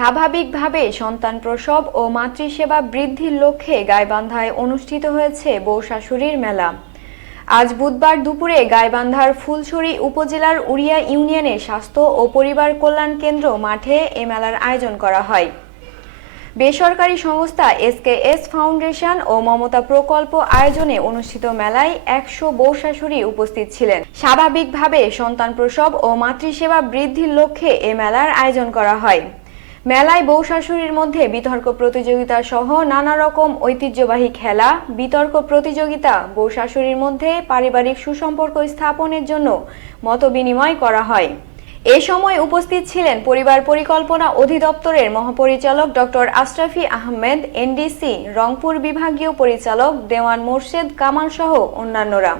স্বাভাবিকভাবে সন্তান প্রসব ও মাতৃসেবা বৃদ্ধির লক্ষ্যে গাইবান্ধায় অনুষ্ঠিত হয়েছে বৌশাশুড়ির মেলা। আজ বুধবার দুপুরে গাইবান্ধার ফুলছড়ি উপজেলার উড়িয়া ইউনিয়নের স্বাস্থ্য ও পরিবার কল্যাণ কেন্দ্র মাঠে এ মেলার আয়োজন করা হয়। বেসরকারি সংস্থা এসকেএস ফাউন্ডেশন ও মমতা প্রকল্প আয়োজনে অনুষ্ঠিত মেলায় একশো বৌশাশুড়ি উপস্থিত ছিলেন। স্বাভাবিকভাবে সন্তান প্রসব ও মাতৃসেবা বৃদ্ধির লক্ষ্যে এ মেলার আয়োজন করা হয়। মেলায় বৌশাশুড়ির মধ্যে বিতর্ক প্রতিযোগিতা সহ নানা রকম ঐতিহ্যবাহী খেলা, বিতর্ক প্রতিযোগিতা বৌশাশুড়ির মধ্যে পারিবারিক সুসম্পর্ক স্থাপনের জন্য মতবিনিময় করা হয়। এ সময় উপস্থিত ছিলেন পরিবার পরিকল্পনা অধিদপ্তরের মহাপরিচালক ডক্টর আশরাফি আহমেদ, এনডিসি, রংপুর বিভাগীয় পরিচালক দেওয়ান মোর্শেদ, কামাল সহ অন্যান্যরা।